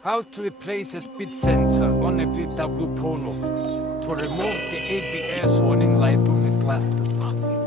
How to replace a speed sensor on a VW Polo to remove the ABS warning light on the glass compartment.